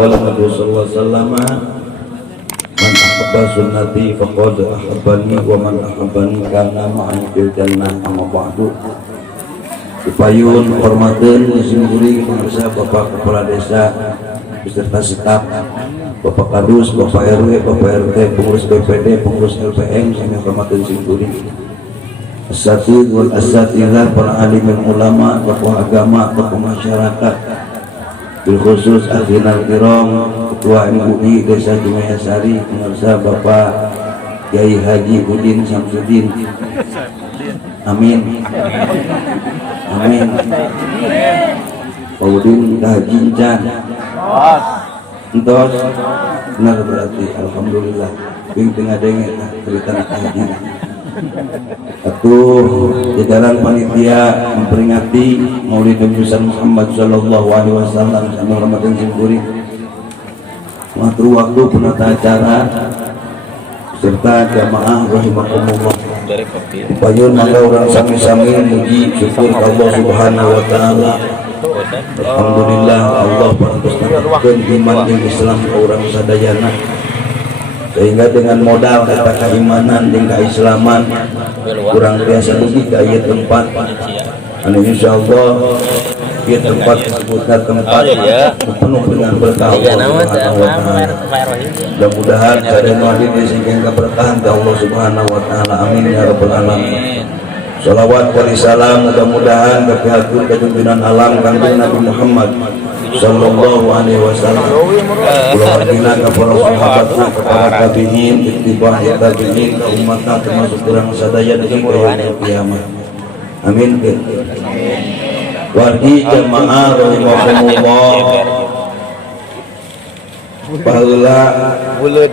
qala Nabi sallallahu alaihi wasallam man ahabba sunnati faqad ahabbani wa man ahabbani kana ma'ani fil jannah. Amma ba'du. Upayun hormateun simkuring pemirsa Bapak Kepala Desa beserta staf, Bapak Kadus, Bapak RW, Bapak RT, pengurus BPD, pengurus LPM, yang hormateun simkuring asatid wal asatidah, para alim ulama, tokoh agama, tokoh masyarakat, bil khusus akhinal kiram, Ketua MUI Desa Jumeyasari, pemirsa Bapak Kiai Haji Udin Samsudin. Amin. Amin. Pak Udin Jinjan. Entos benar berarti alhamdulillah. Ping tengah dengen cerita haji. Atuh jajaran panitia memperingati Maulid Nabi Muhammad sallallahu alaihi wasallam sama Ramadan Simkuring. Mengatur waktu penata acara serta jamaah rahimakumullah. Upayun mangga orang sami-sami muji syukur Allah Subhanahu wa taala. Alhamdulillah Allah pantes nangkeun iman jeung Islam ka urang sadayana. Sehingga dengan modal kata keimanan dan keislaman kurang biasa mugi ka ieu tempat. Anu insyaallah ieu tempat disebutna tempat penuh dengan berkah Allah Subhanahu wa taala. Mudah-mudahan pada maulid disingkirkan keberkahan ke Allah Subhanahu wa taala. Amin ya rabbal alamin. Salawat wa salam mudah-mudahan ke pihak junjungan alam Kanjeng Nabi Muhammad sallallahu alaihi wasallam. Kula adina ka para sahabatna, ka para tabi'in, ittibah tabi'in, ka umatna termasuk urang sadaya deui ka yaumul kiamat. Amin. Wargi jamaah rahimakumullah. Baheula buleud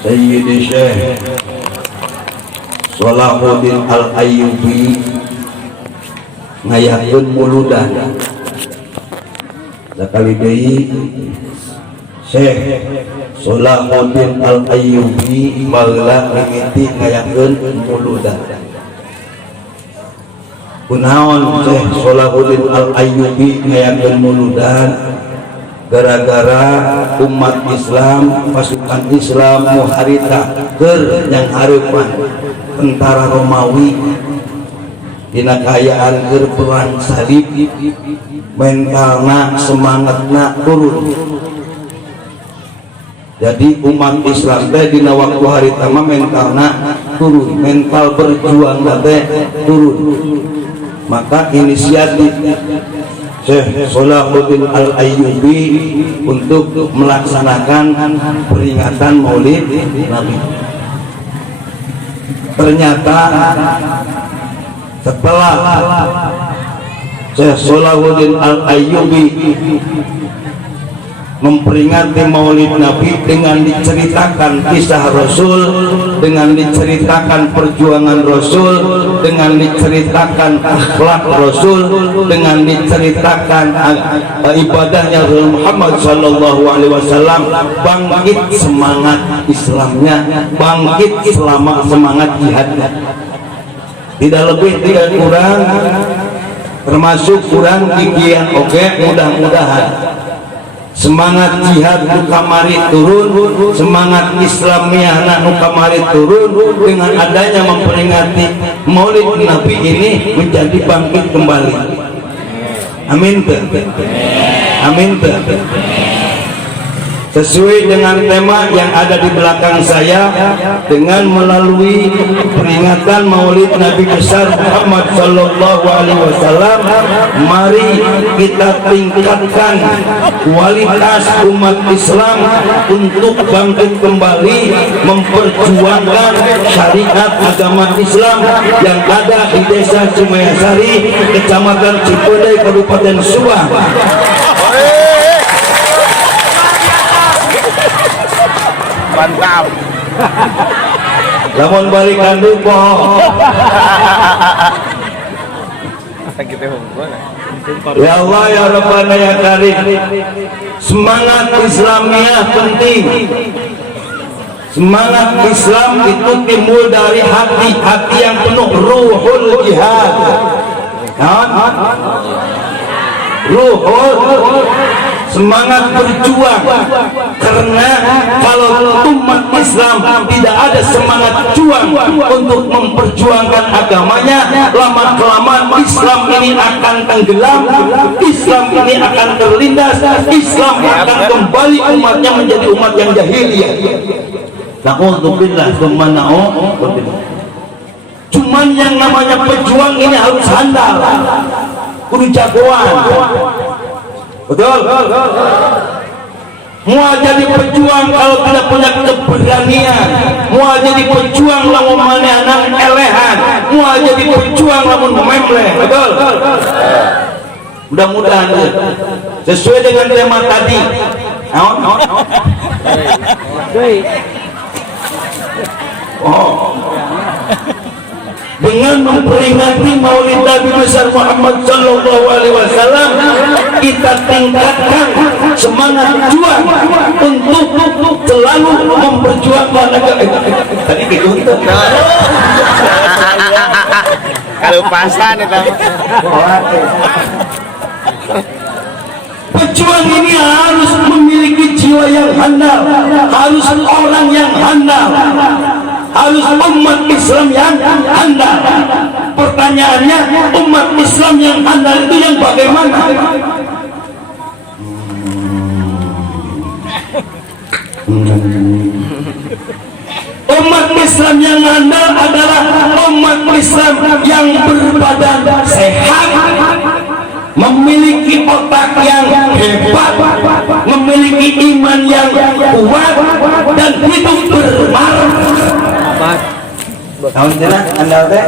Sayyidi Syekh Salahuddin Al-Ayyubi ngayakeun muludan. Dakali deui Syekh Salahuddin Al-Ayyubi baheula mimiti ngayakeun muludan. Kunaon Syekh Salahuddin Al-Ayyubi ngayakeun muludan? Gara-gara umat Islam, pasukan Islam muharita keur yang hareupan tentara Romawi dina kaayaan keur perang salib, mentalna semangatna turun. Jadi umat Islam teh dina waktu harita mah mentalna turun, mental berjuang teh turun. Maka inisiatif Syekh Salahuddin Al-Ayyubi untuk melaksanakan peringatan Maulid Nabi. Ternyata setelah Syekh Salahuddin Al-Ayyubi memperingati Maulid Nabi dengan diceritakan kisah Rasul, dengan diceritakan perjuangan Rasul, dengan diceritakan akhlak Rasul, dengan diceritakan ibadahnya Rasul Muhammad sallallahu alaihi wasallam, bangkit semangat Islamnya, bangkit semangat jihadnya. Tidak lebih tidak kurang, termasuk kurang dikian oke, mudah-mudahan semangat jihad nu kamari turun, semangat Islamiah nu kamari turun dengan adanya memperingati Maulid Nabi ini menjadi bangkit kembali. Amin. Amin. Sesuai dengan tema yang ada di belakang saya, dengan melalui peringatan Maulid Nabi besar Muhammad sallallahu alaihi wasallam, mari kita tingkatkan kualitas umat Islam untuk bangkit kembali memperjuangkan syariat agama Islam yang ada di Desa Jumeyasari, Kecamatan Cipedei, Kabupaten Subang. Mantap. Lamun balikan dupo. Ya Allah ya Rabbana ya Karim. Semangat Islamiah penting. Semangat Islam itu timbul dari hati yang penuh ruhul jihad. Ruhul semangat berjuang, karena kalau umat Islam tidak ada semangat juang untuk memperjuangkan agamanya, lama kelamaan Islam ini akan tenggelam, Islam ini akan terlindas, Islam akan kembali umatnya menjadi umat yang jahiliyah. Na'udzubillah tsumma na'udzubillah. Cuman yang namanya pejuang ini harus handal, kudu jagoan. Betul? Mau jadi pejuang kalau tidak punya keberanian, mau jadi pejuang lamun manehna elehan, mau jadi pejuang lamun mememleh. Betul? Mudah-mudahan sesuai dengan tema tadi. Dengan memperingati Maulid Nabi besar Muhammad Sallallahu Alaihi Wasallam, kita tingkatkan semangat juang untuk selalu memperjuangkan agama. Tadi gitu. Kalau pasan itu. Pejuang ini harus memiliki jiwa yang handal, harus orang yang handal, harus umat Islam yang handal. Pertanyaannya, umat Islam yang handal itu yang bagaimana? Umat Islam yang handal adalah umat Islam yang berbadan sehat, memiliki otak yang hebat, memiliki iman yang kuat, dan hidup bermartabat. Tahun jelas handal teh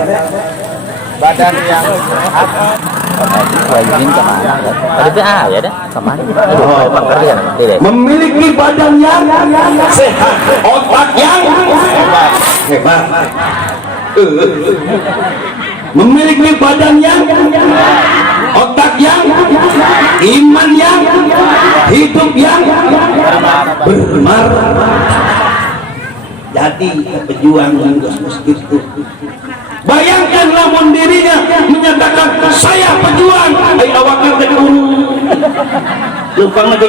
Badan yang sehat. Izin kemana? Tadi teh ya dah kemana? Pekerjaan memiliki badan yang sehat, otak yang hebat, memiliki badan yang otak yang iman yang hidup yang bermartabat. Jadi pejuang itu, bayangkan lamun dirinya menyatakan saya pejuang, ai awakna teh lupa lagi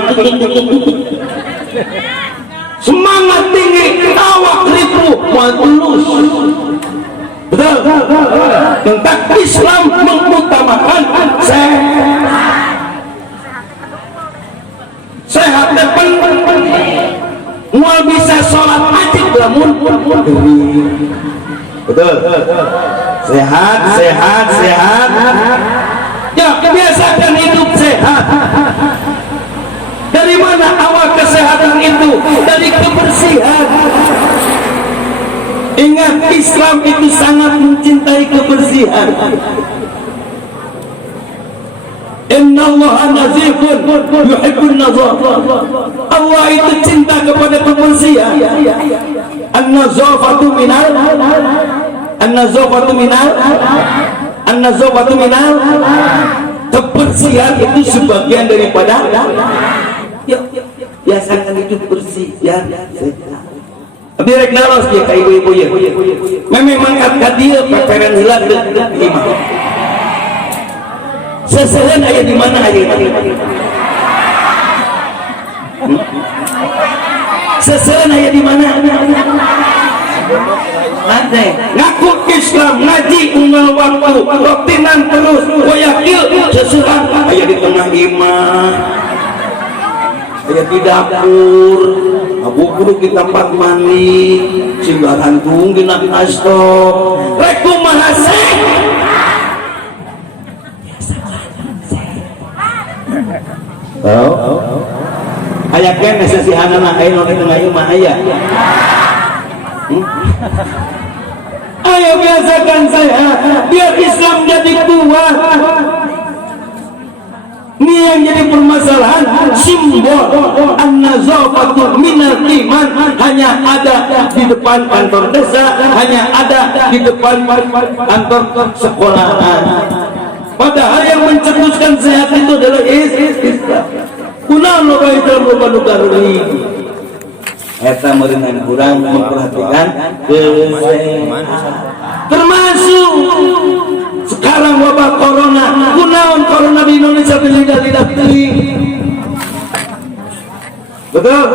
semangat tinggi, awak ribu mau tulus. Betul? Tentang Islam mengutamakan sehat depan, mau bisa sholat wajib lamun betul, sehat ya, biasakan hidup sehat. Dari mana awal kesehatan itu? Dari kebersihan. Ingat, Islam itu sangat mencintai kebersihan. Innallaha nazifun yuhibbun nazafah. Allah itu cinta kepada kebersihan. An-nazafatu minal kebersihan itu sebagian daripada. Yuk, biasakan hidup bersih ya. Abi rek naros dia ka ibu-ibu ya. Memang mangkat ka dieu paperan heula deuk imah. Seseueun aya di mana aya? Seseueun aya di mana? Ada ngaku Islam, ngaji unggal waktu, rutinan terus, wayakil seseueun aya di tengah imah, aya di dapur, abu-abu di tempat mandi, singgaran tung dina asto, rek kumaha seh? Oh, aya kene sesihanana aya nu di tengah imah aya. Ayo biasakan saya biar Islam jadi kuat. Ini yang jadi permasalahan, simbol an-nazafatu minal iman hanya ada di depan kantor desa, hanya ada di depan kantor sekolahan. Padahal yang mencetuskan sehat itu adalah Islam. Kunaon loba Islam loba nu gareuring. Eta meureun kurang memperhatikan kesehatan. Termasuk sekarang wabah corona. Kunaon corona di Indonesia lidah-lidah teuing. Betul.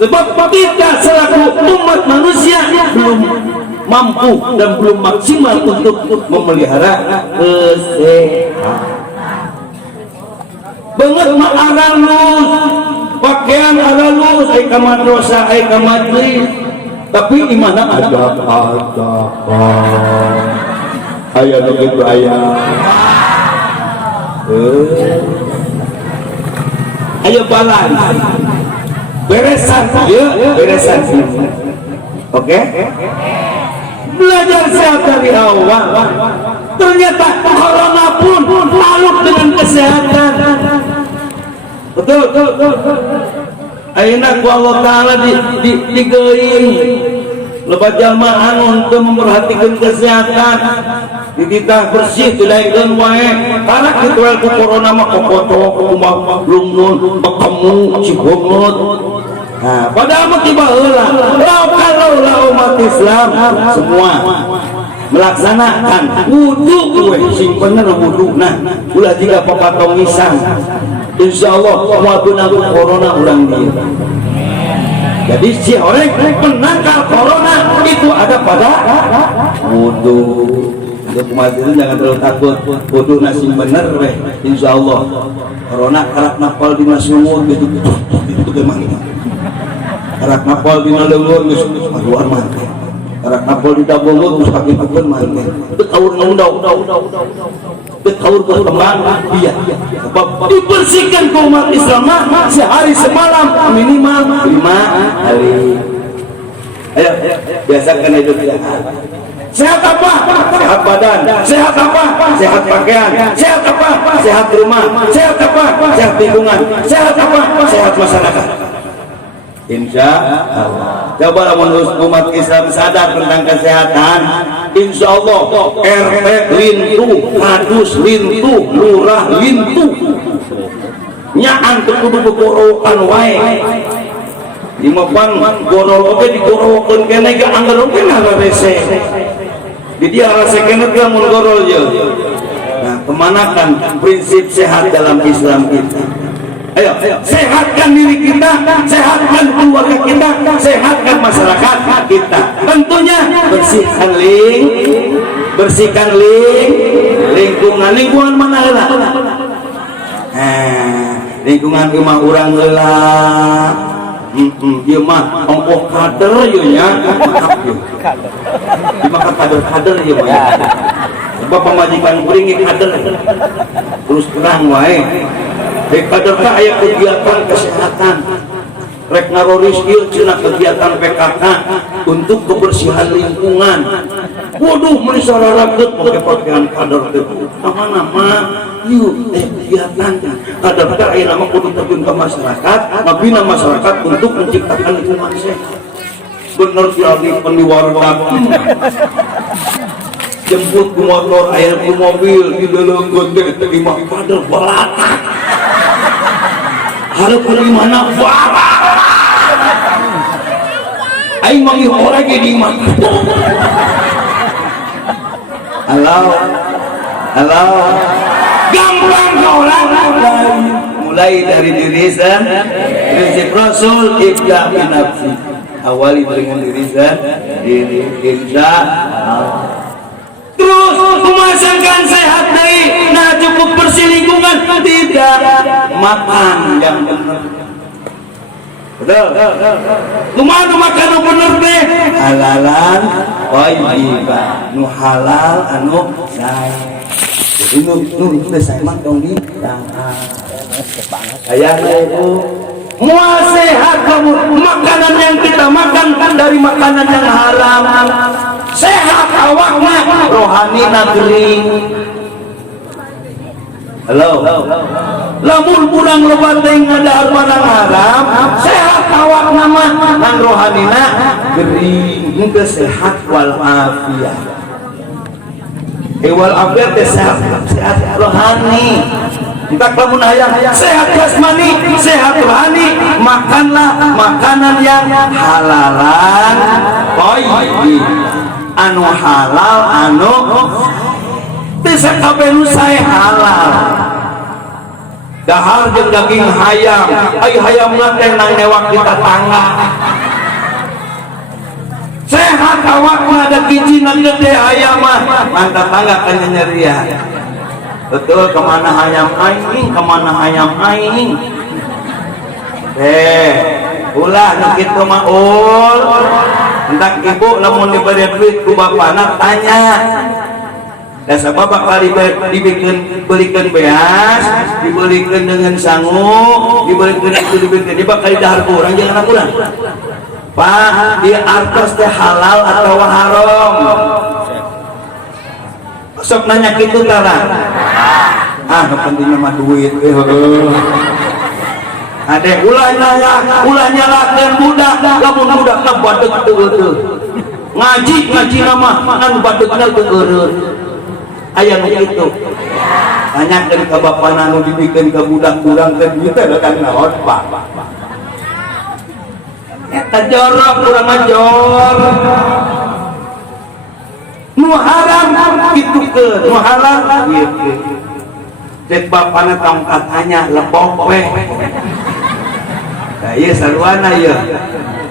Sebab kita selaku umat manusia belum mampu dan belum maksimal untuk memelihara kesehatan. Banget mah aralus, pakaian aralus, aika madrasah, aika majlis, tapi imana ada. Aya begitu aya. Ayo balan. Beresan, ya, beresan. Oke? Belajar sehat dari awal. Ternyata corona pun takluk dengan kesehatan. Betul. Ayeuna ku Allah Ta'ala digeuing loba jalma anu untuk memperhatikan kesehatan. Kita bersih tidak ikut wae karena kita ku corona mah kokoto kumaha lungun bekemu cibongot. Nah, padahal mah tiba heula kalau umat Islam semua melaksanakan wudu we sing bener wudu nah ulah jika papatong isang insyaallah wabuna corona urang dia. Jadi si orang penangkal corona itu ada pada wudu. Untuk umat itu jangan terlalu takut wudu nasi bener weh insyaallah corona karak napal di masumur gitu gimana karak napal di naleur geus maduan mah karak napal di dabongeut geus kaki-kakieun mah teu kaur ngaundau teu kaur berkembang iya sebab dibersihkan ke umat Islam sehari semalam minimal 5 hari. Ayo biasakan hidup sehat. Sehat apa? Sehat badan. Sehat apa? Sehat pakaian. Sehat apa? Sehat rumah. Sehat apa? Sehat lingkungan. Sehat apa? Sehat masyarakat. Insya Allah. Coba umat Islam sadar tentang kesehatan. Insya Allah RT lintu, kadus lintu, lurah lintu. Nyaan kudu begorokan wae. Di mapan gorol oke digorokeun keneh ge anggar oke na rese. Di dia rasa kena dia mun gorol je. Nah, kemanakan prinsip sehat dalam Islam kita? Ayo, sehatkan diri kita, sehatkan keluarga kita, sehatkan masyarakat kita. Tentunya bersihkan lingkungan mana heula? Lingkungan rumah urang heula. Dia mah ongkoh kader nya dimakan kader ya mah sebab pemajikan kuring kader terus terang wae kader teh aya kegiatan kesehatan rek ngaroris ieu cenah kegiatan PKK untuk kebersihan lingkungan. Waduh mun sararakeut pake pakaian kader teh nama-nama ieu kegiatan kader teh aya nama kudu terjun ke masyarakat ngabina masyarakat untuk menciptakan lingkungan sehat. Bener jadi pendiwardak jemput ku motor aya ku mobil di dalam gondek terima kader balatak hareup di mana barak aing manggih orang ge di mana. Halo gampang orang mulai dari diri sendiri. Prinsip Rasul ibda bi nafsi, awali dengan diri sendiri insya Allah. Terus memasangkan sehat dari nah cukup bersih lingkungan, tidak makan yang benar. Betul. Kumaha makan nu bener teh? Halalan thayyiban. Nu halal anu sae. Jadi nu teh sae mah dong di aya itu mual sehat kamu. Makanan yang kita makan dari makanan yang haram. Sehat awakna, rohanina geuring. Halo. Lamun urang loba teh ngadahar barang haram, sehat awakna mah nang rohanina geuring, henteu sehat wal afiat. Wal afiat teh sehat rohani. Entah lamun hayang sehat jasmani, sehat rohani, makanlah makanan yang halalan, thayyib. Anu halal anu teu sakabeh nu sae halal. dahar jeung daging hayam ai hayam teh nang newak di tetangga sehat awakna da kijina gede hayam mah nang tetangga kana nyerian betul kemana hayam aing ulah nu kitu mah hendak ibu lamun diberi duit ku bapana tanya da sabab bakal dibikeun belikeun beas dibelikeun dengan sangu dibelikeun itu dibelikeun di bakal dahar ku urang jeung anak urang Pak di artos teh halal atau haram sok nanya kitu tara nu pentingna mah duit ade ulah nyalakeun budak lamun budak mah badeg teu eueuh ngaji nama ngan badegna teu eueuh aya nu kitu tanyakeun ka bapana nu dibikeun ka budak urang teh dieu teh kan naon Pak eta jorok urang mah jorok nu haram kitukeun nu halal kitu cek bapana tongkat hanya lebok we nah iya saluana iya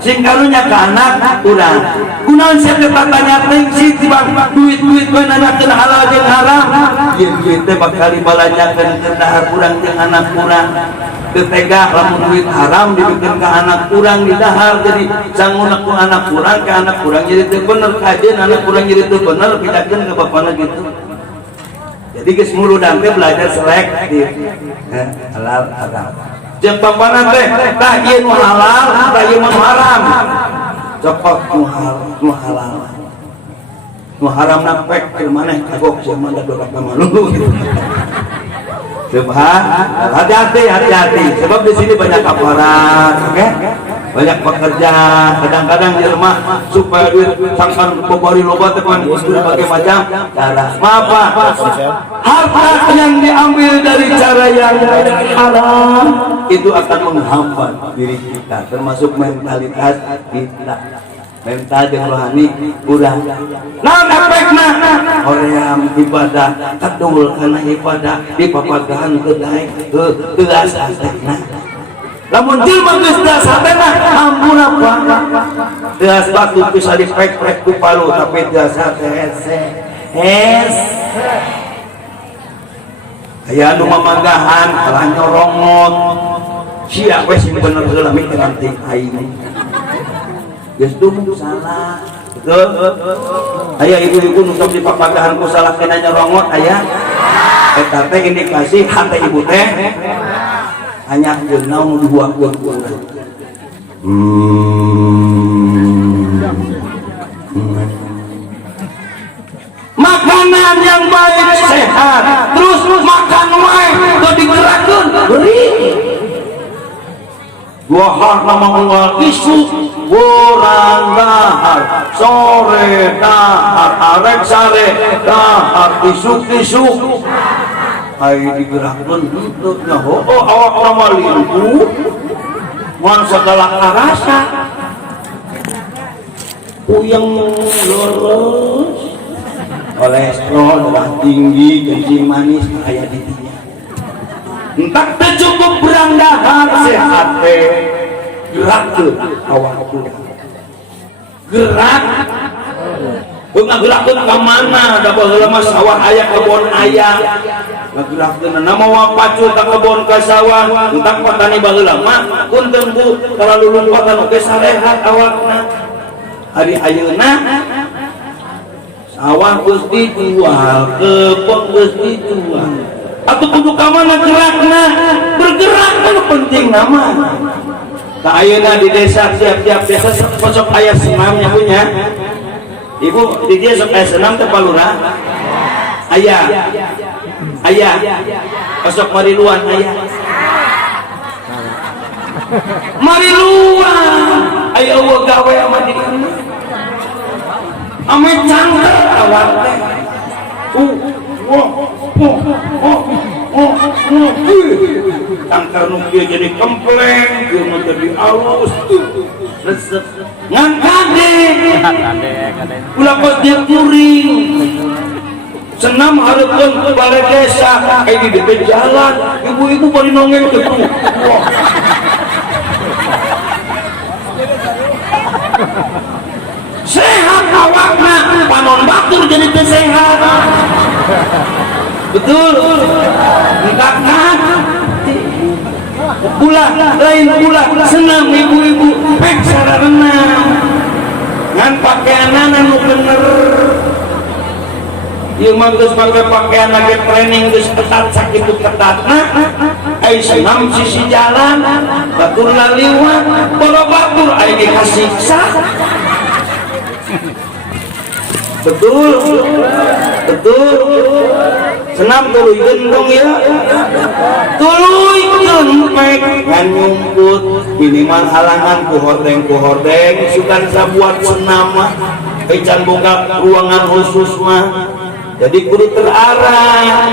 sing karunya ke anak urang kunaon sia teh tatanya teh si tibang duit-duit we nanyakeun halal jeung haram ieu teh bakal dibalanjakeun ke dahar urang jeung anak urang teu tega lamun duit haram dibikeun ka anak urang di dahar jadi sanguna ku anak urang ka anak urang jadi teu bener kajeun anak urang jadi teu bener pidakeun ka bapana gitu jadi geus muludan teh belajar selektif halal haram jeung bapana teh tah ieu nu halal tah ieu nu haram cokot nu halal nu haram na pek keur maneh kagok sia mah da dorak malu subhan hati-hati sebab di sini banyak aparat oke banyak pekerja kadang-kadang di rumah supaya duit sangkan bobori loba teh pan berbagai macam cara apa harta yang diambil dari cara yang haram itu akan menghambat diri kita termasuk mentalitas kita mental jeung rohani urang naon efekna hoream ibadah kadul kana ibadah di papagahan teu daek teu asa-asana lamun jelema geus da satena ampun apa geus batu bisa dipek-pek ku palu tapi jasa es aya nu mamagahan kalah nyorongot sia we sing bener heula mikeun ting aing geus dumuk salah betul aya ibu-ibu nu sok dipapagahan ku salah kena nyorongot aya eta teh indikasi hate ibu teh hanya naon dibuang-buang urang makanan yang baik sehat terus makan wae teu digerakkeun beri duhar nama unggal isu urang dahar sore dahar arek sare dahar isuk-isuk ai digerakkeun henteu nyaho awak nama limpu moal segala karasa puyeng lurus kolesterol darah tinggi kencing manis aya di dinya entak teu cukup berang dahar sehat teh gerakkeun awak gerak gerakkeun ka mana da baheula mah sawah aya kebon aya gerakkeun na mawa pacu ka kebon ka sawah entak patani baheula mah punten Bu terlalu lompatan oge sarehat awakna hari ayeuna sawah geus dijual kebon geus dijual atuh kudu ka mana gerakna bergerak anu penting nama ka ayeuna di desa tiap-tiap desa sok aya senamnya punya ibu di dia sok aya senam teh palura aya sok mariluan aya mariluan aya eueuh gawe ama di dieu ame cangker awak teh tangkar nu kieu jadi kempleng kieu mah jadi alus resep ngan kade ulah kos dia kuring senam hareupeun balai desa di depan jalan ibu-ibu bari nongeng teh wah sehat awakna panon batur jadi teu sehat betul enggak pula lain pula senam ibu-ibu pek sararena ngan pakaianana nu bener ieu mah geus make pakaian lagi training geus ketat sakitu ketatna ai senam sisi jalan batur laliwat boro batur ai dikasiksa betul senam tuluy gendong ya tuluy pek ngan nyumput minimal halangan ku hordeng sukan sabuat senam mah can boga ruangan khusus mah jadi kudu terarah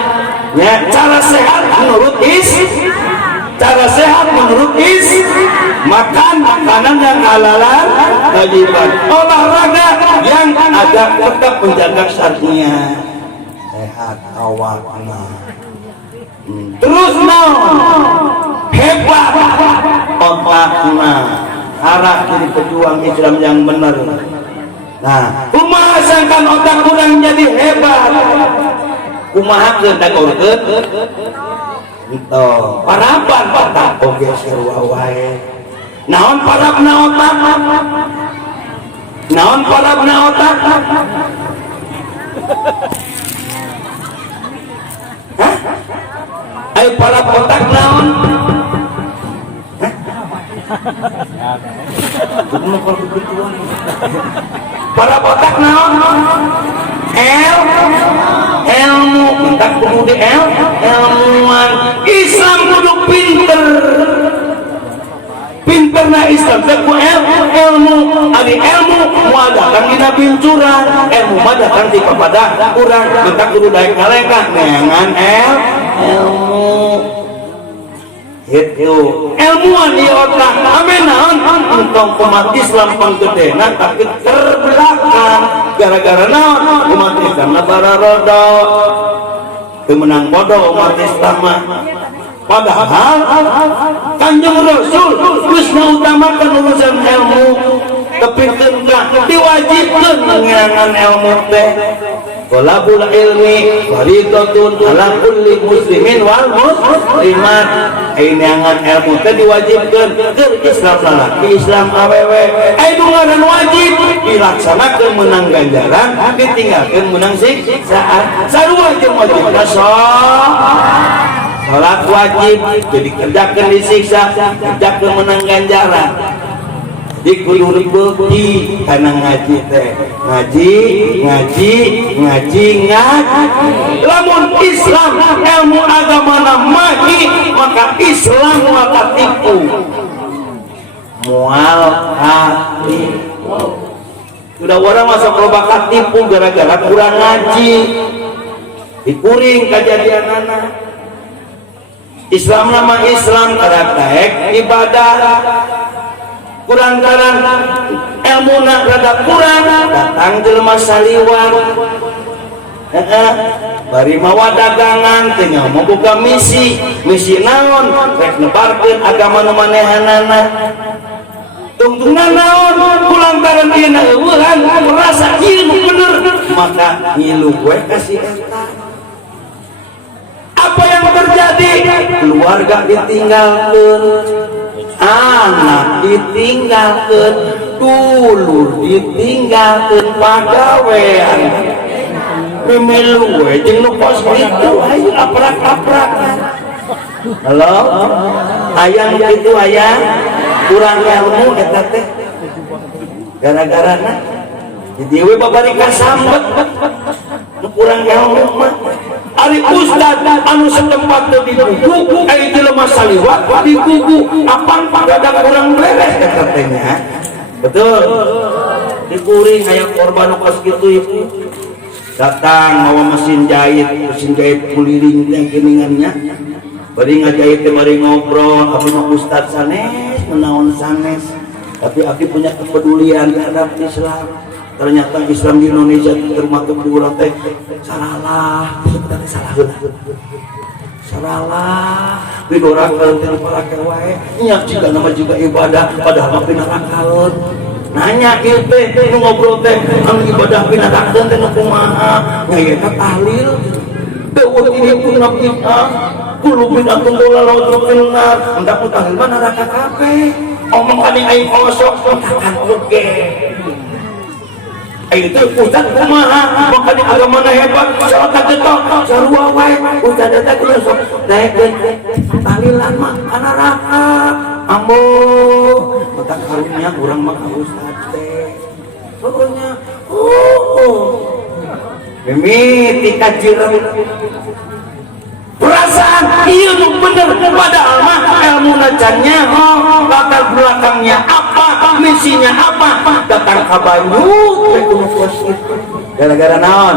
ya cara sehat menurut makan makanan yang halalan wajiban olahraga yang ada tetap menjaga syar'iyah sehat awakna terus hebat otakna harap jadi pejuang Islam yang benar. Nah, kumaha sangkan otak kurang jadi hebat kumaha keuntak urkeun parapan otak oge sarua wae naon parabna otak hah ayo parab otak naon parab otak naon ilmu entak kudu ilmuwan Islam kudu pinterna Islam teh ku ilmu ari ilmu moal datang dina bincuran ilmu mah datang di kepada urang entak kudu daek kalengkah neangan ilmu itu ilmuwan di otak amin naon entong umat Islam panggedena tapi terbelakang gara-gara naon umat Islam bararodo menang bodoh umat Islam mah padahal Kanjeng Rasul geus ngautamakeun urusan ilmu tapi diwajibkeun ngeangan ilmu teh Thalabul ilmi fardhatun ala kulli muslimin wal muslimat. Neangan ilmu teh diwajibkeun keur Islam lalaki Islam awewe. Anu ngaran wajib dilaksanakeun menang ganjaran, ditinggalkeun menang siksaan. Sarua jeung wajib salat wajib jadi kerjakeun disiksa, kerjakeun menang ganjaran. Di kudu beuki kana ngaji teh ngaji lamun Islam ilmu agamana mahi maka Islam maka tipu mual tipu sudah orang masa loba tipu gara-gara kurang ngaji dikuring kejadianana Islam nama Islam karakter ibadah kurang-kurang ilmu nak rada kurang datang jelema saliwat bari mawa dagangan teh mau buka misi naon rek nebarkeun agama nu manehanana tungtungna naon kulantaran ieu na eueuhan merasa ieu bener maka ngilu gue kasih eta apa yang terjadi keluarga ditinggalkeun anak ditinggalkeun dulur ditinggalkeun pagawean memilu we jeung nu pos kitu aya aprak-aprak halo aya kitu aya kurang ilmu eta teh gara-garana jadi we babari kasambet nu kurang ilmu mah ari ustad anu setempat di buku ai jelema saliwat di buku apang pada kurang beres katanya betul dikuring aya korban kos kitu ibu datang mawa mesin jahit kuliring teh geuningannya bari ngajahit teh bari ngobrol abi mah ustad sanes menaon sanes tapi abi punya kepedulian terhadap Islam ternyata Islam di Indonesia termasuk diulang teh salah didorakeun teh dipalake wae nya jika nama juga ibadah padahal mah pinarakeun nanya ieu teh nu ngobrol teh anu ibadah pinarakeun teh nu kumaha nya ieu teh tahlil deueut ini pun bid'ah kulo bid'atun dolalah finnar hendak tahlil mah neraka kabeh omong kami aing kosong takkan oge itu ustaz kumaha makanya agamana hebat salat getok sarua wae ustaz eta geus naekeun tahlilan mah kana neraka ambo mata karunya urang mah ka ustaz teh pokoknya mimiti kajireng perasaan iya nu bener padahal mah ilmu najannya latar belakangnya apa misinya apa datang ka Bandung teh kudu positif gara-gara naon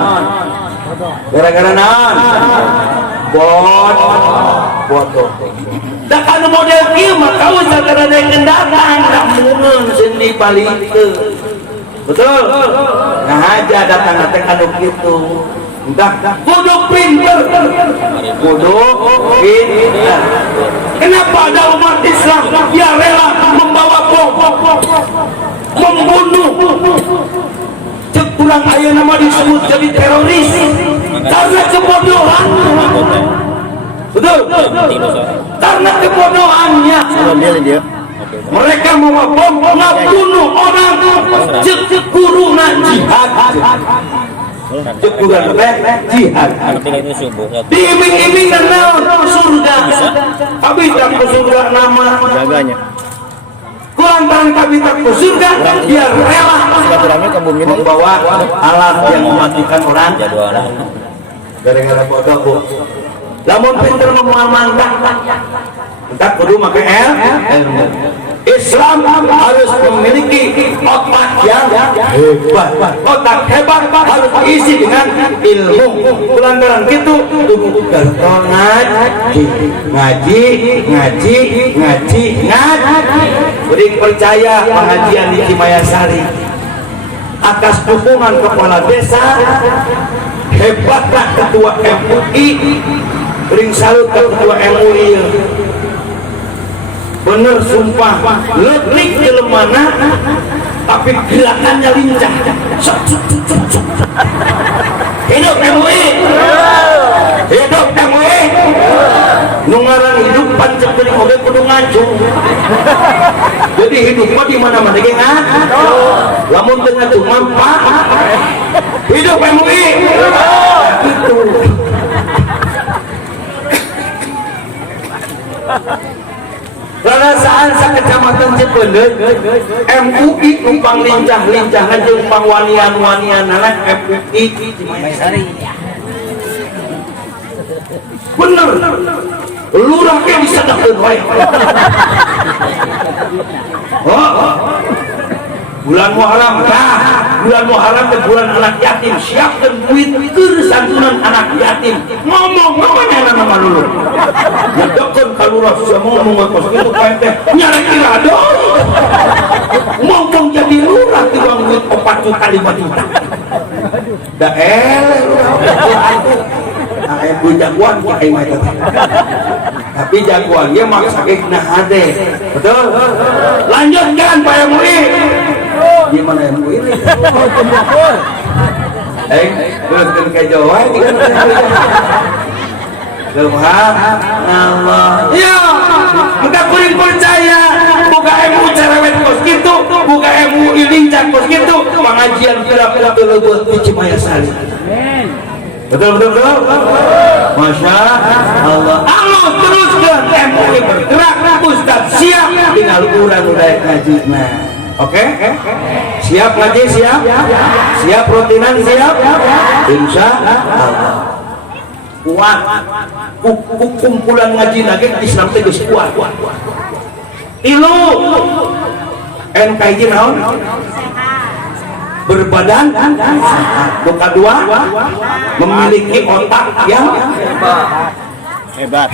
bodoh da kana model kieu mah kaus satara daekeun datang da munun sendi balikeun betul nah aja datang teh kanu kitu entah kudu pinter kenapa ada umat Islam yang rela membawa bom membunuh cek kurang aya nama disebut jadi teroris karena kebodohan betul karena kebodohannya mereka membawa bom membunuh orang cek guruna jihad bukan jihad diiming-iming dan naon surga tapi tak ke surga nama jaganya kulantaran kami tak ke surga biar rela membawa alat yang mematikan orang gara-gara bodoh bu lamun pinter mengamankan entah kudu pakai ilmu Islam harus memiliki otak yang hebat. Otak hebat harus diisi dengan ilmu. Kulantaran gitu, kudu garto ngaji. Beri percaya pengajian di Cimayasari atas dukungan kepala desa, hebatlah ketua MUI. Beri salut ke ketua MUI. Bener sumpah letrik jelemana tapi gerakannya lincah hidup MUI nungaran hidup pancet dari oge kudu ngaju jadi hidup mah di mana-mana ge ngaju lamun teu ngaju manfaat hidup MUI gitu perasaan sa kecamatan Cipeundeut MUI numpang lincah-lincahan jeung pangwanian-wanian anak MUI Cimayasari bener lurah ge bisa dakeun wae bulan Muharram bulan Muharram ke bulan anak yatim siapkan duit keur santunan anak yatim ngomong namanya nama lulur nyedekkeun ka lurah semua ngomong kitu kae teh nyarek irado ngomong jadi lurah tiba duit 4 juta 5 juta da lurah itu jagoan kiai mah tapi jagoan dia maksa ge na hade betul lanjutkan Pak MUI gimana MUI ini teruskan ke Jawa Subhanallah ya buka kuring percaya buka MUI cerewet kos gitu buka MUI lincah kos gitu pengajian kira-kira leubeut di Cimayasari betul Masya Allah teruskan MUI bergerak Ustaz siap tinggal urang udah ngaji oke? Siap ngaji siap rutinan siap insya Allah kuat kumpulan ngaji lagi Islam teh geus kuat ilu NKJ naon berbadan buka dua memiliki otak yang hebat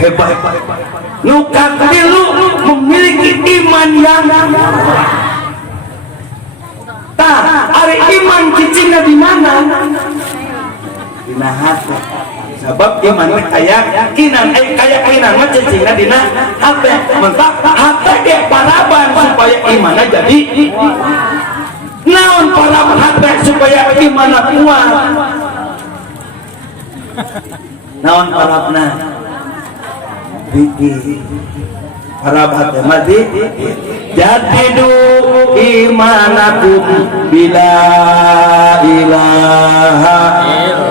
nuka katilu memiliki iman yang ari iman cicingna di mana? Dina hati. Sebab iman kaya yakinan, keyakinan mah cicingna dina hati. Mentak hati ge paraban supaya imanna jadi. Naon paraban hati supaya imanna kuat. Naon parabna? Zikir. Parab hati mati jadidu imanakum bila ilaha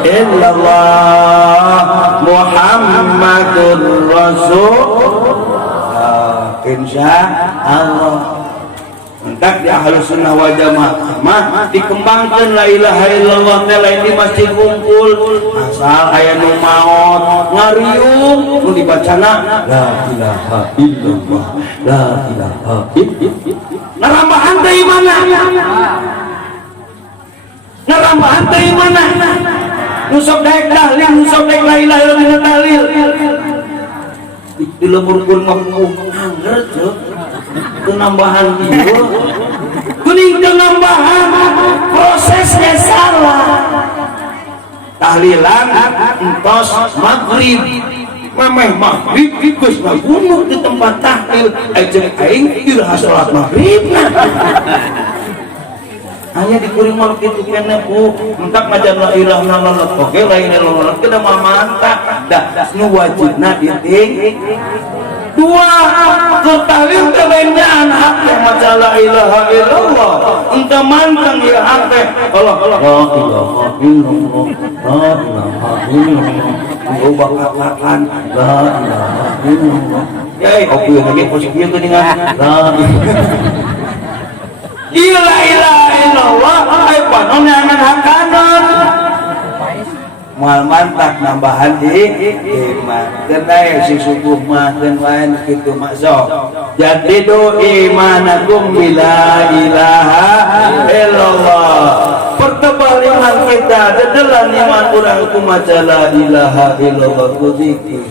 illallah Muhammadur Rasulullah insyaallah. Entak di Ahlus Sunnah wal Jamaah mah dikembangkan la ilaha illallah teh lain di masjid kumpul asal aya nu maot ngariung nu dibacana la ilaha illallah la ilaha illallah narambahan teh mana narambahan teh mana nu sok daek tahlil nu sok daek la ilaha illallah tahlil dilemurkeun mah angger tuh penambahan itu kuning penambahan prosesnya salah tahlilan entos maghrib memeh maghrib geus ngabunuh di tempat tahlil jeung aing iraha salat maghrib hanya dikuring mah kitu keneh ku mentak ngajan la ilaha illallah oge la ilaha illallah teh mah mantap da nu wajibna diting dua tertalim kebenaran hak yang maca la ilaha illallah entah mantang ya hak Allah la ilaha illallah la ilaha illallah ubah katakan la ilaha illallah ya oke lagi posisi itu dengan la ilaha illallah ai panon anan hakanon mual mantap nambahan di iman kenai si subuh mah dan lain gitu masuk jadi do imanakum bila ilaha illallah pertebal iman kita dedelan iman orang ku maca la ilaha illallah ku zikir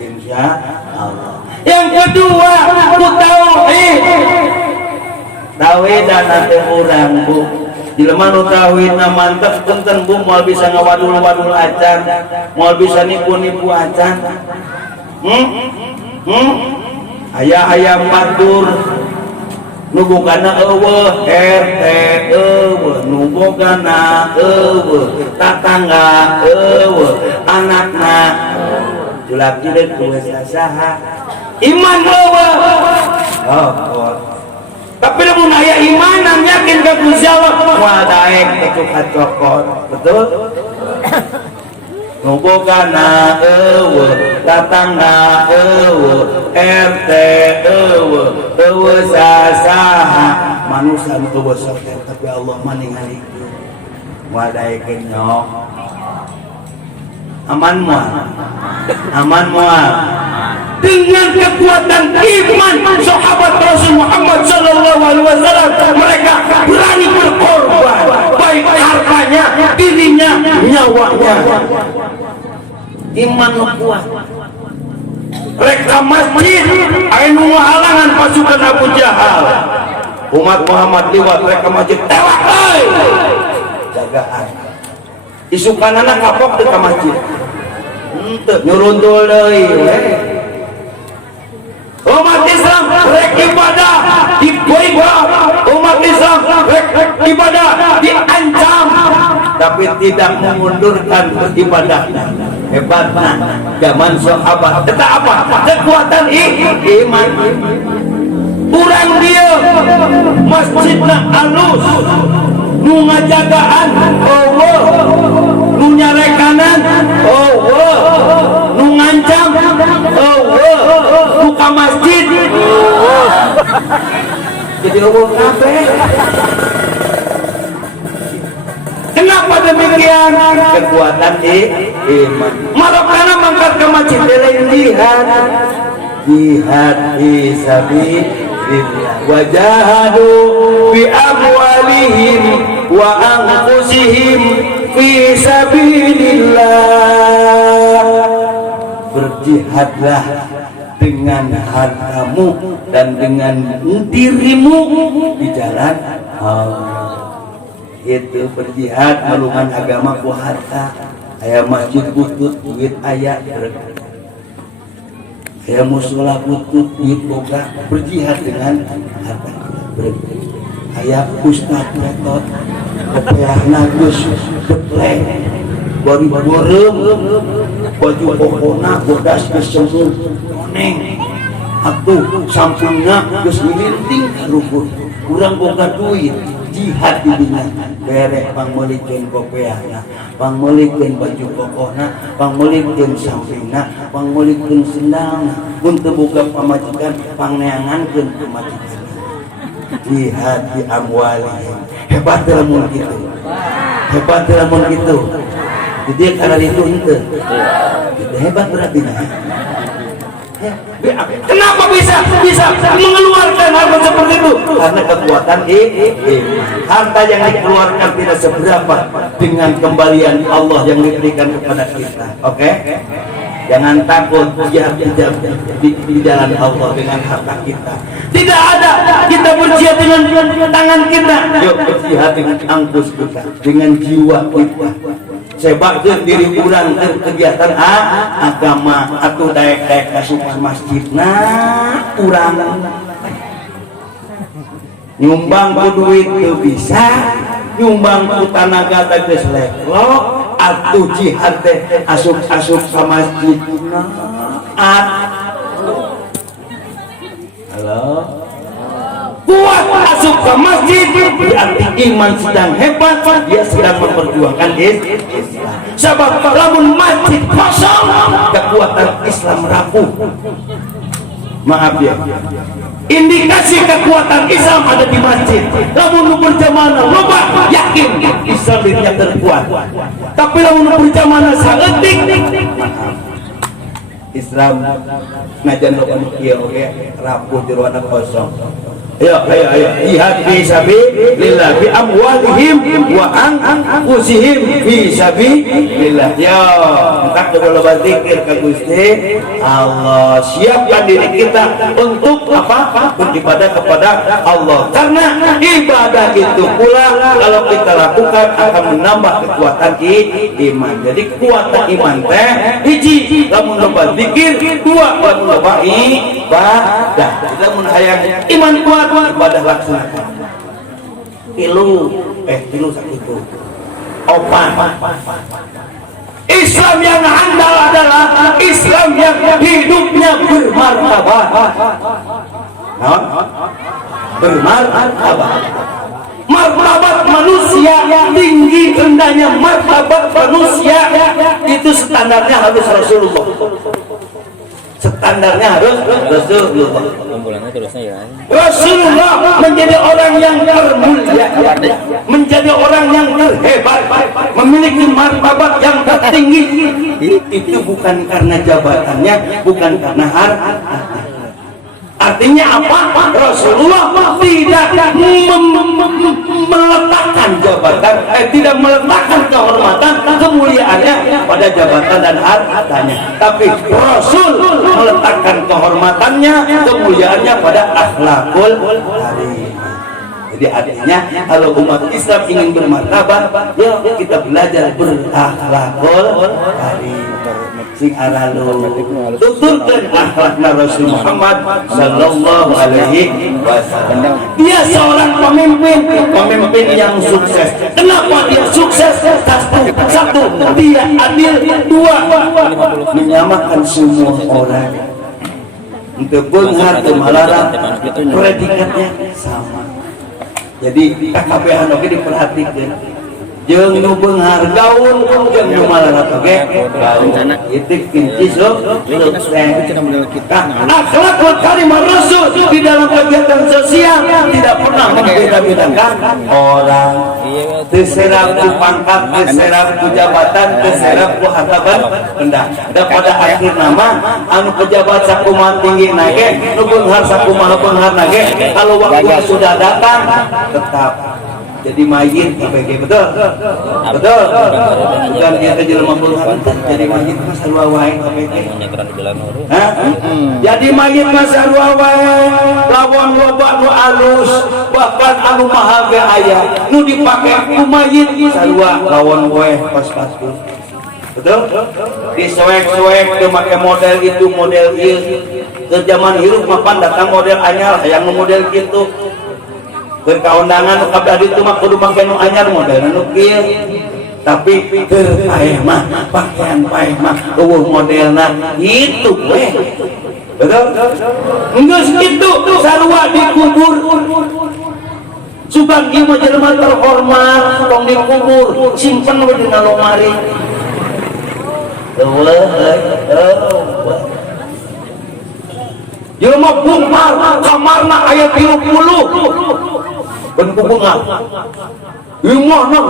insyaallah. Yang kedua ku tauhid dan ante urang bu jelema nu tauhidna mantep tenten bu moal bisa ngawadul-wadul acan moal bisa nipu-nipu acan aya batur nu bogana eueuh RT eueuh nu bogana eueuh tatangga eueuh anakna julak-julek kues saha iman eueuh tapi namun aya imanan yakin ke Gusti Allah moal daek kecukat cokot betul nu bogana eueuh tatangga eueuh RT eueuh saha manusia nu eueuh soter tapi Allah mah ningalikeun moal daekeun nyok aman moal dengan kekuatan iman sahabat Rasul Muhammad sallallahu alaihi wasallam mereka berani berkorban baik hartanya dirinya nyawanya iman kuat mereka masjid anu halangan pasukan Abu Jahal umat Muhammad liwat mereka masjid tewak jagaan isukanana kapok teu ka masjid henteu nyurundul deui umat Islam rek ibadah digoyang umat Islam rek ibadah diancam tapi tidak memundurkan beribadah hebatnya zaman sahabat eta apa kekuatan iman urang dia masjidna alus nu ngajagaan Allah nu nyarekanan Allah nu ngancam Allah buka masjid jadi Allah kabeh. Kenapa demikian? Kekuatan iman malah karena mangkat ke masjid lain jihad fisabilillah wajahadu bi amwalihim wa anfusihim fisabilillah berjihadlah dengan hartamu dan dengan dirimu di jalan Allah. itu berjihad melungan agama ku harta. Aya masjid butut duit aya aya musola butut duit boga berjihad dengan harta. Aya ustaz metot kepeahna geus depleng bari borem baju kokona bodas geus seueur koneng atuh sampungna geus ngilinting rumput urang boga duit jihad di dinya bere pangmeulikeun kopeahna pangmeulikeun baju kokona pangmeulikeun sampingna pangmeulikeun sendalna mun teu boga pamajikan pangneangankeun ku majikan jihad di amwalihim hebat lamun kitu hebat lamun kitu jadi karena itu henteu hebat berarti nah. Kenapa bisa mengeluarkan harta seperti itu? Karena kekuatan harta yang dikeluarkan tidak seberapa dengan kembalian Allah yang diberikan kepada kita. Oke? Jangan takut jihad di jalan Allah dengan harta kita. Tidak ada kita berjihad dengan tangan kita. Yuk berjihad dengan angkus kita, dengan jiwa kita. Sebagian diri urang kegiatan agama atau daek-daek kasupan masjidna urang nyumbang ku duit teu bisa nyumbang ku tenaga teh geus leklok atuh jihad teh asup-asup ka masjidna halo kuat masuk ke masjid berarti iman sedang hebat, dia sedang memperjuangkan Islam. Sebab lamun masjid kosong kekuatan Islam rapuh. Maaf ya, indikasi kekuatan Islam ada di masjid. Lamun berjamaah loba yakin Islam dirinya terkuat. Tapi lamun berjamaah saeutik Islam najan loba kieu oge rapuh jeroana kosong. Ayo jihad fi sabilillah bi amwalihim wa anfusihim fi sabilillah. Yo entak kudu berzikir ka Gusti Allah, siapkan diri kita untuk apa? Beribadah kepada Allah. Karena ibadah itu pula kalau kita lakukan akan menambah kekuatan iman. Jadi kekuatan iman teh hiji lamun loba zikir, dua lamun loba ibadah. Lamun hayang iman kuat ibadah laksanakan tilu sakitu opat. Islam yang handal adalah Islam yang hidupnya bermartabat. Bermartabat. Martabat manusia tinggi rendahnya martabat manusia itu standarnya harus Rasulullah. Standarnya harus Rasulullah. Rasulullah menjadi orang yang termulia, menjadi orang yang terhebat, memiliki martabat yang tertinggi. Itu bukan karena jabatannya, bukan karena harta. Artinya apa? Rasulullah tidak meletakkan jabatan, tidak meletakkan kehormatan, kemuliaannya pada jabatan dan hartanya. Tapi Rasul meletakkan kehormatannya, kemuliaannya pada akhlakul karim. Jadi artinya kalau umat Islam ingin bermartabat, ya kita belajar berakhlakul karim. Sing aralu tuturkan akhlakna Rasul Muhammad sallallahu alaihi wasallam. Dia seorang pemimpin yang sukses. Kenapa dia sukses? Satu, dia adil. Dua, menyamakan semua orang. Untuk benar malarang predikatnya sama. Jadi KKP oke diperhatikan. Jeung nu beunghar gaul jeung nu malarat oge gaul itu kunci akhlakul karimah Rasul di dalam kegiatan sosial tidak pernah membeda-bedakan orang. Terserah ku pangkat, terserah ku jabatan, terserah ku harta benda. Dan pada akhir nama anu pejabat sakumaha tinggi nage nu beunghar sakumaha beunghar nage kalau waktu sudah datang tetap jadi mayit KPG betul bukan kita jelema puluhan jadi mayit mah sarua wae KPG jadi mayit mah sarua wae lawan loba nu alus bahkan anu maha ge aya nu dipake ku mayit sarua lawan wae pas-pas betul disoek-soek teu make model itu model ieu ke zaman hirup mapan datang model anyar hayang model kitu keur kaundangan nu kabeh ditu mah kudu make nu anyar model nu kieu tapi keur paeh mah pakaian paeh mah eueuh modelna itu we betul geus kitu sarua dikubur sugan ieu mah jelema terhormat tong dikubur simpen we dina lomari jelema bungkar kamarna aya 30 ben kubungan imahna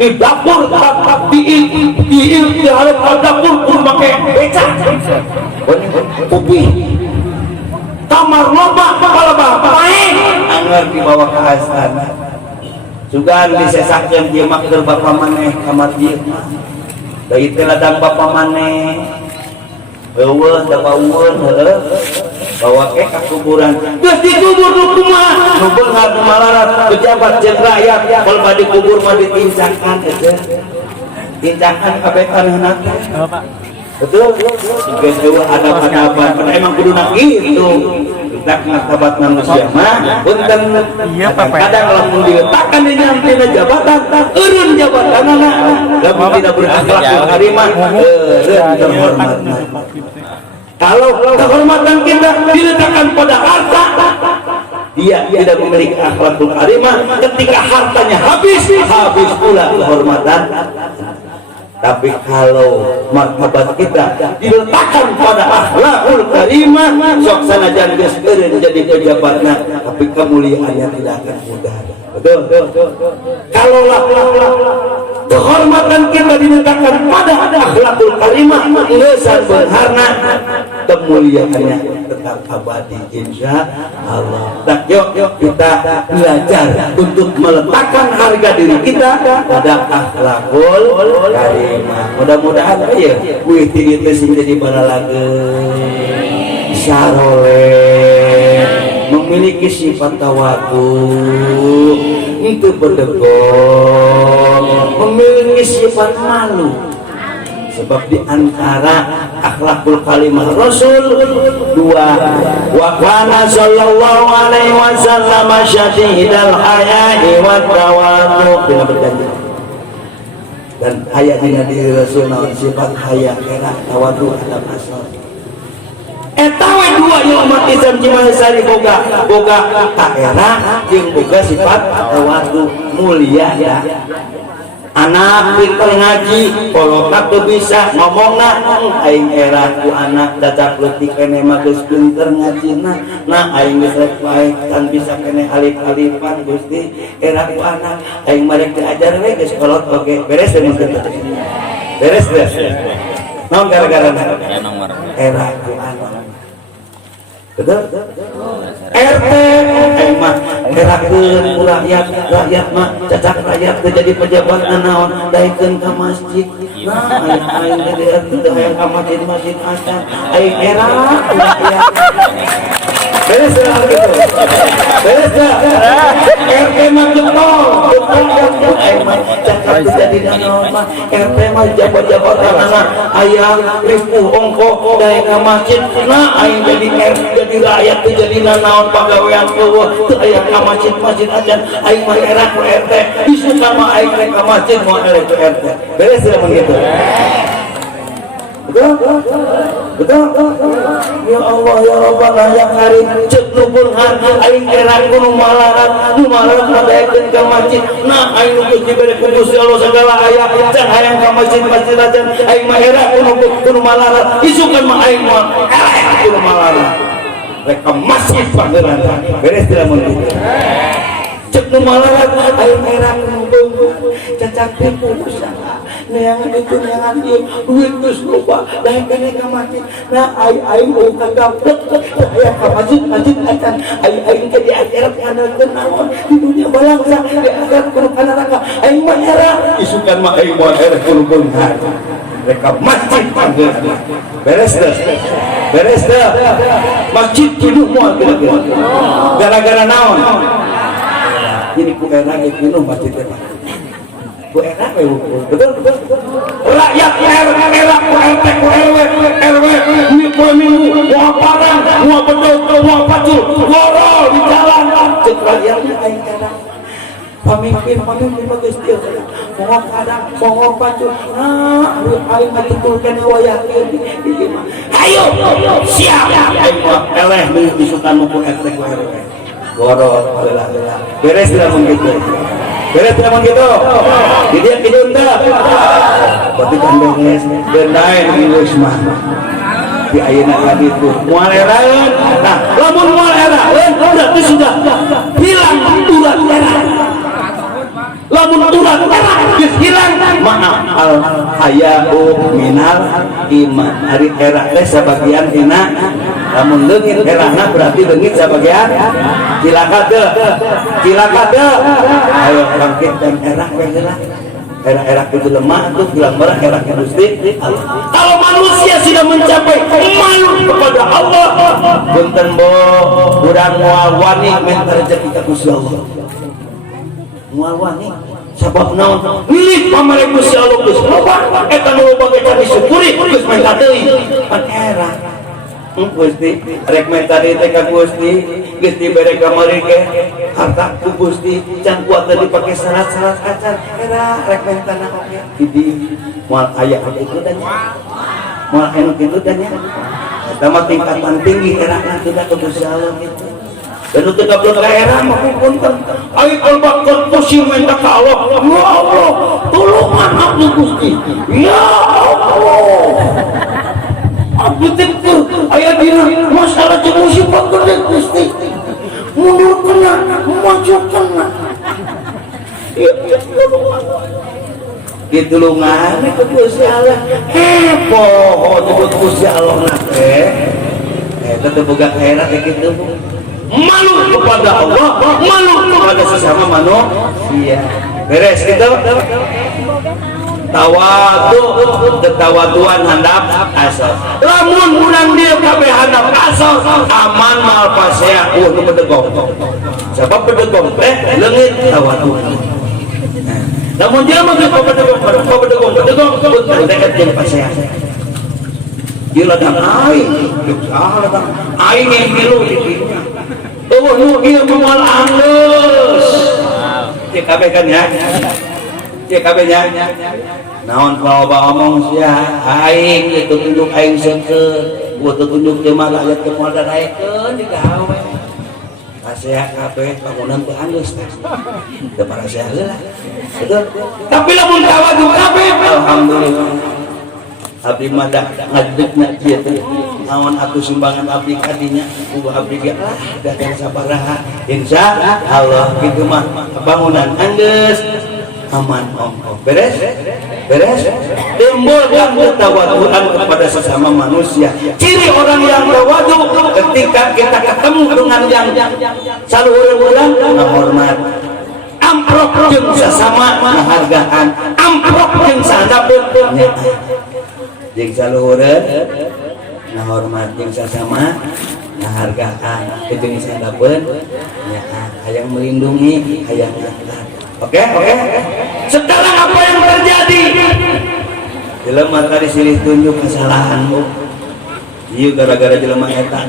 di dapur di halep dapur pun make beca kubi kamar loba kalebah paeh anger dibawa ka asana sugan disesakeun ieu mah keur bapa maneh kamar ieu da itu ladang bapa maneh eueuh da baueun heueuh bawa ke kuburan geus dikubur nu kumaha nu beunghar nu malarat pejabat jeung rakyat kalau bade kubur mah ditincakan teh tincakan kabeh taneuhna betul geus eueuh adab-adaban pada emang kuduna kitu kita martabat manusia mah punten kadang lamun diletakkan di dalam jabatan eureun jabatanna lamun tidak berakhlak karimah eureun terhormat kalau kehormatan kita diletakkan pada harta dia tidak memiliki akhlakul karimah ketika hartanya habis pula kehormatan tapi kalau martabat kita diletakkan pada akhlakul karimah sok sanajan geus eureun jadi pejabatna tapi kemuliaannya tidak akan mudah betul kalau kehormatan kita diletakkan pada akhlakul karimah leusan beunharna kemuliaannya tetap abadi insyaallah. Dan yuk kita belajar untuk meletakkan harga diri kita pada akhlakul karimah. Mudah-mudahan aja wih tidieu teh sing jadi balalageun saroleh memiliki sifat tawadu itu berdegong memiliki sifat malu sebab di antara akhlakul kalimah Rasul dua wa kana sallallahu alaihi wasallam syadidal haya'i wat tawadu bila berjanji dan ayat dina Rasul naon sifat haya kira tawadu ada asal eta we dua yang umat Islam Cimahi Sari boga taera jeung boga sifat tawadu mulia ya anak pinter ngaji kolokna tuh bisa ngomongna aing era ku anak dacak leutik kene mah geus pinter ngajina nah aing geus rek wae kan bisa kene alif-alifan Gusti era ku anak aing mah rek diajar we geus kolot oge beres mun kitu beres naon gara-gara era ku anak betul RT mah gerakeun ku rakyat mah cacak rakyat teh jadi pejabat naon daekeun ka masjid nah aing jadi RT teh hayang ka masjid acan aing era beres gitu beres RT mah getol aing mah cacak jadi naon mah RT mah jabat-jabatanna aya ripuh ongko daek ka masjid nah aing jadi RT jadi rakyat teh jadi naon pagawean eueuh teu aya ka masjid acan aing mah era ku RT isukan mah aing rek ka masjid moal eleh ku RT beres lamun kitu betul ya Allah ya Rabbana ya Karim ceuk nu beunghar aing era ku nu malarat madaekeun ka masjid nah aing nu dibere ku Gusti Allah segala aya can hayang ka masjid acan aing mah era ku nu malarat isukan mah aing mah ku nu malarat rek ka masjid pangeran beres teh lamun kitu cek nu malarat aing era nu beunghar cacak teh usaha neangan itu neangan ieu duit geus loba daek kene ka masjid nah aing kagak aya masjid acan aing ke di akhirat ngandalkeun naon di dunia balangsa di akhirat kudu kana neraka aing mah era isukan mah aing mah era kudu beunghar reka masjid beres teh masjid kieu moal kira-kira gara-gara naon ini ku era ge kieu masjid teh ku era we betul rakyat era ku RT ku RW ini ku minggu mau parang mau bedog mau pacul ngorol di jalan cek rakyatnya aing era pemimpin bagus dia mau kadang mau pacul aing mah tutulkeun wayakeun ayo siap aing mah eleh disukan ku RT ku RW ngorol lelah beres lamun kitu beres teman gitu, dia kidun dah. Berarti kan beres, bendain Inggris mah. Di ayeuna lagi tuh, mual eraeun. Nah, lamun mual eraeun, berarti sudah hilang urat era. Lamun urat era hilang, maaf al hayau minal iman. Hari era teh sebagian hina. Lamun leungit erana berarti leungit sebagian cilaka teu ayo bangkit dan erak heula era itu lemah tuh bilang merah erak Gusti kalau manusia sudah mencapai malu kepada Allah punten bo urang moal wani minta rezeki ka Gusti Allah moal wani sabab naon milih pamere Gusti Allah geus loba eta nu loba ge disyukuri geus minta deui pan era Gusti rek minta deui teh ka Gusti Gusti bere kamari ke harta ku Gusti can kuat tadi pakai salat-salat acan era rek mentana oke jadi moal aya itu dan moal anu kitu dan nya eta mah tingkatan tinggi era nanti da ku Gusti Allah gitu dan untuk kabel era mah punten ai kalbakon pusing minta ka Allah ya Allah tolongan abdi Gusti ya Allah abdi teh aya dina masalah jeung musibah gede Gusti mundur kena, maju kena. Ditulungan ke Gusti Allah. Poho nyebut Gusti Allah nate. Eta teh boga khairat kitu. Malu kepada Allah, malu kepada sesama manusia. Beres kitu. Tawaduan handap asal lamun urang dia kabeh handap asal aman mal pasea nu bedegong sabab bedegong teh leungit tawaduan lamun dia mah bedegong punten deket jeung pasea ieu ladang aing aing yang milu di dinya nu ieu moal anggeus teh kabeh kan ya cek kabehnya naon kalau ngomong sia aing itu tunjuk aing seukeut butuh tunjuk teh mah aya teh moal danaekeun digawe pasea kabeh bangunan teh halus teh para pasea heula betul tapi lamun tawadu kabeh alhamdulillah abdi mah da ngadegna kieu teh naon atuh sumbangan abdi kadinya ulah abdi ge da sabaraha insyaallah kitu mah bangunan anggeus aman beres timbulkan ketawaduan kepada sesama manusia ciri orang yang tawadu ketika kita ketemu dengan yang saluhur-urang menghormat amprok jeung sesama menghargaan amprok jeung sahandapeun jeung saluhureun menghormat jeung sesama menghargaan jeung sahandapeun nya hayang melindungi hayang ngangkat. Oke. Sekarang apa yang terjadi? Jelema tadi silih tunjuk kesalahanmu. Ieu gara-gara jelema eta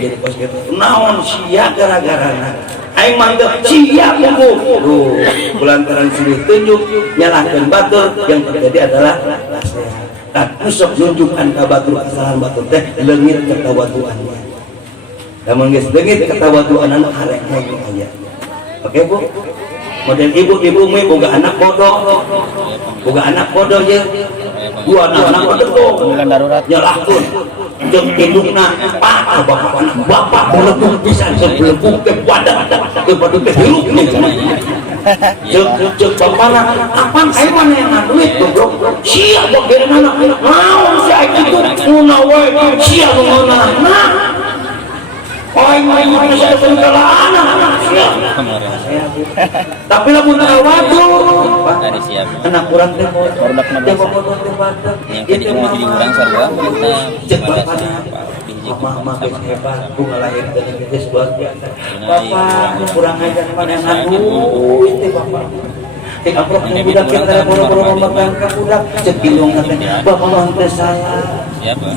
jadi pos kitu. Naon sia gara-garana? Aing mantep sia kudu. Kulantaran silih tunjuk nyalahkeun batur yang terjadi adalah nasihat. Tak usah nunjukkan ka batur kesalahan batur teh leungit ketawaduannya. Lamun geus leungit ketawaduanan arek aya. Oke, Bu? Model ibu-ibu mah boga anak bodoh ya dua anak bodoh nyalahkeun jeung indukna pak bapak boletung pisan sebelum ke wadah kepada teh hirup jeung bapana apan aing mah neangan duit goblok sia bagaimana naon si aing kitu mun wae sia nu ngeunahna Tapi lamun teu waktu Tadi siap. anak kurang teh Produk na teh basa. foto teh batek Yang tadi mau jadi orang sarwa. cek bapaknya mama geus hebat ku ngalahirkeun geus luar biasa bapak kurang ajar panengan duit teh bapak amplop nu budak kita boro-boro makan ka budak cek indung teh bapak mah teh salah Siapa?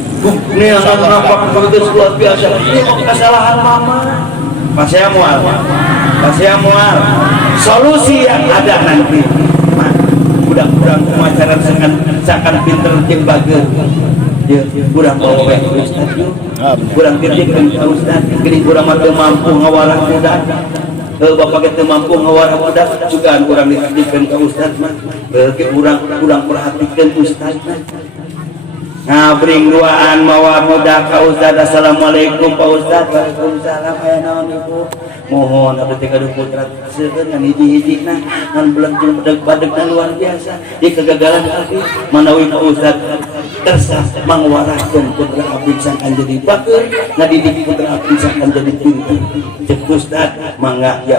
ini anak nampak geus luar biasa ini kok kesalahan mama masih mual solusi yang ada nanti budak-budak pemacaran sangat pinter jeung bageut kurang bawa ustaz kurang titipkeun ka ustaz geuning urang mah teu mampu ngawarah budak bapak teu mampu ngawarah budak sugaan urang dititipkeun ka ustaz mah urang perhatikeun ustaz ngabring duaan mawa budak ka ustaz. Assalamualaikum Pak Ustaz. Waalaikumsalam. Aya naon ibu? Mohon abdi teh gaduh putra seueun ngan hiji-hijina ngan belengjung badeg-badegna luar biasa. Di kegagalan abdi manawi Pak Ustaz tersah mangwarahkeun putra abdi sangkan jadi bakeur, ngadidik putra abdi sangkan jadi pinter. Cek Ustaz mangga ya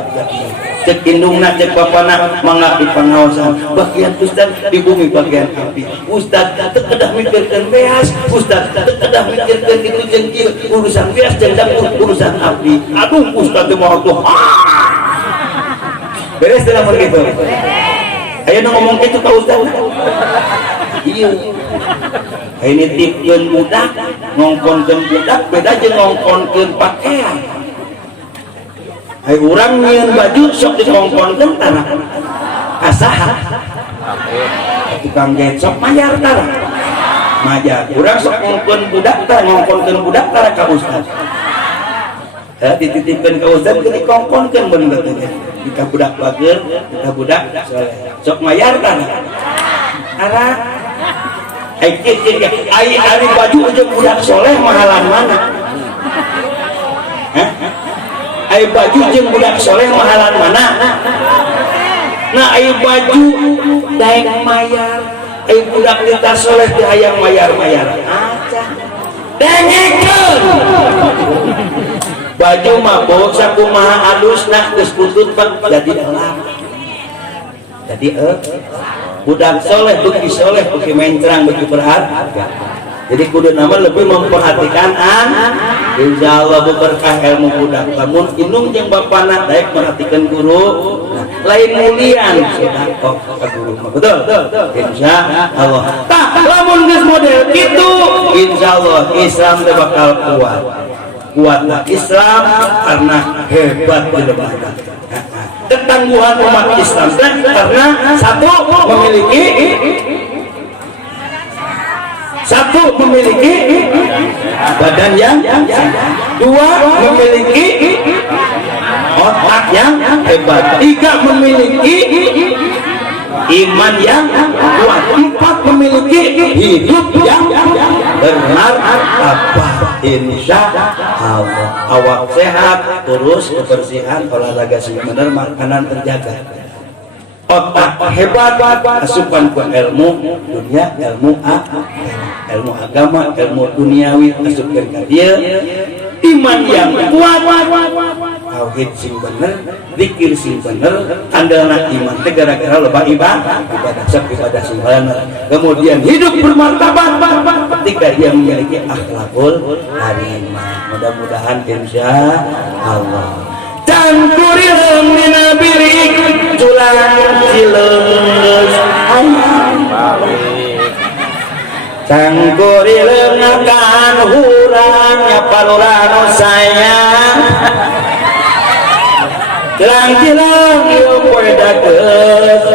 cek indungna cek bapana mangga dipangaosan. Bagian Ustaz di bumi bagian abdi. Ustaz teu kedah mikirkeun beas, Ustaz teu kedah mikirkeun kitu jeung kieu urusan beas jeung urusan abdi. Aduh Ustaz teh mah tuh. Beres dalam begitu. Ayo ngomong kitu ka Ustaz. Iya. Ayo nitipkeun budak, ngongkonkeun budak beda jeung ngongkonkeun pakaian. Ayo urang nyieun baju sok dikongkonkeun tanah. Asaha. Tukang jahit sok mayar tanah. Majar. Urang sok ngongkon budak tah ngongkonkeun budak tanah ka Ustaz. Dititipkan ke Ustaz ke dikongkonkan bener teh jika budak bager jika budak sok mayar kan arah ai baju aja budak soleh mahalan mana ai baju jeung budak soleh mahalan mana nah ai baju daek mayar ai budak kita soleh teh hayang mayar-mayar aja dengekeun baju mabok sakumaha alusna geus putut jadi elang jadi budak soleh beuki soleh beuki mencrang beuki berharga jadi kudu nama lebih memperhatikan insyaallah berkah ilmu budak lamun indung jeung bapana daek perhatikan guru lain mulian sedekah ka guru betul insyaallah tah lamun geus model kitu insyaallah Islam teh bakal kuatlah Islam karena hebat kedebanan ketangguhan umat Islam karena satu memiliki badan yang dua memiliki otak yang hebat tiga memiliki iman yang kuat empat memiliki hidup yang bermartabat insya Allah awak sehat terus kebersihan olahraga sing bener makanan terjaga otak hebat asupan ku ilmu dunia ilmu agama ilmu duniawi asupkeun ka dieu iman yang kuat tauhid sing bener zikir sing bener andalna iman teh gara-gara loba ibadah sing bener kemudian hidup bermartabat ketika dia memiliki akhlakul karimah mudah-mudahan insyaallah cangkurileung dina birik culang cileungeus cangkurileung akan hurang nyapalurang sayang Jelang-jelang ieu poe dageus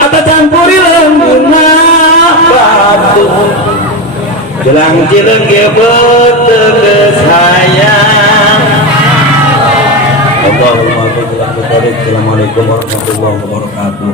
ata campurileung guna batu jelang-jelang ieu teu sayang Allahumma barik. Assalamualaikum warahmatullahi wabarakatuh.